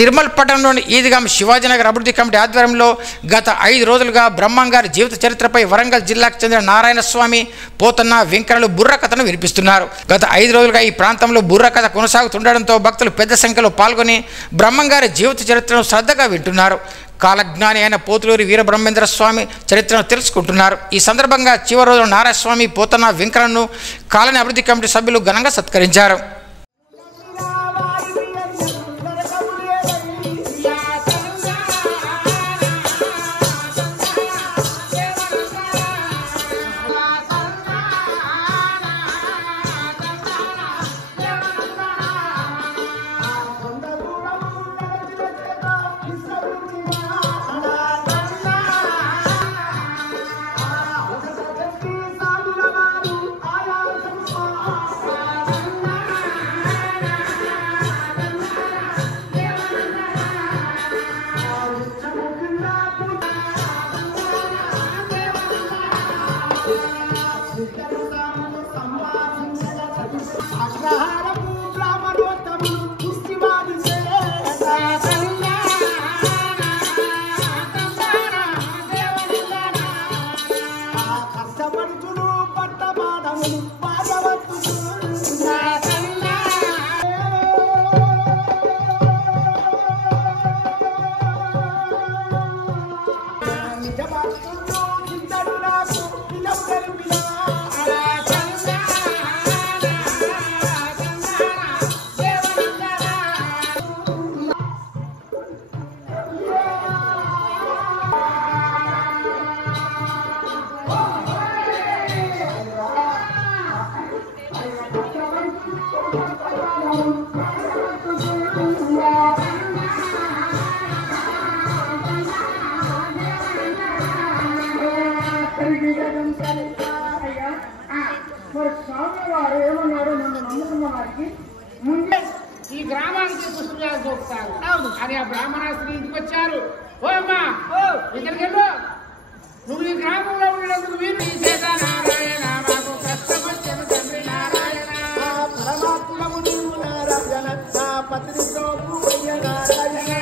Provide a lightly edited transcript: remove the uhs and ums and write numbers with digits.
నిర్మల్ పట్టణంలోని ఈద్గాం శివాజీనగర్ అభివృద్ధి కమిటీ ఆధ్వర్యంలో గత 5 రోజులుగా బ్రహ్మంగారి జీవిత చరిత్రపై వరంగల్ జిల్లాకు చెందిన నారాయణస్వామి, పోతన్న, వెంకన్నలు బుర్రకథను వినిపిస్తున్నారు. గత 5 రోజులుగా ఈ ప్రాంతంలో బుర్రకథ కొనసాగుతుండడంతో భక్తులు పెద్ద సంఖ్యలో పాల్గొని బ్రహ్మంగారి జీవిత చరిత్రను శ్రద్ధగా వింటున్నారు. కాలజ్ఞాని అయిన పోతులూరి వీరబ్రహ్మేంద్ర స్వామి చరిత్రను తెలుసుకుంటున్నారు. ఈ సందర్భంగా చివరి రోజు నారాయణస్వామి, పోతన్న, వెంకన్నను కాలనీ అభివృద్ధి కమిటీ సభ్యులు ఘనంగా సత్కరించారు. ఈ గ్రామానికి పుస్తకాలు చూపుతారు అని ఆ బ్రాహ్మణాస్త్రి ఇంటికి వచ్చారు. ఓ అమ్మా, ఇక్కడికి వెళ్ళు, నువ్వు ఈ గ్రామంలో ఉండేందుకు వీరు నారాయణ, మాకు కష్టం వచ్చిన తండ్రి నారాయణ, పరమాత్మము నీవు నారాయణ, నా పత్రితో నారాయణ.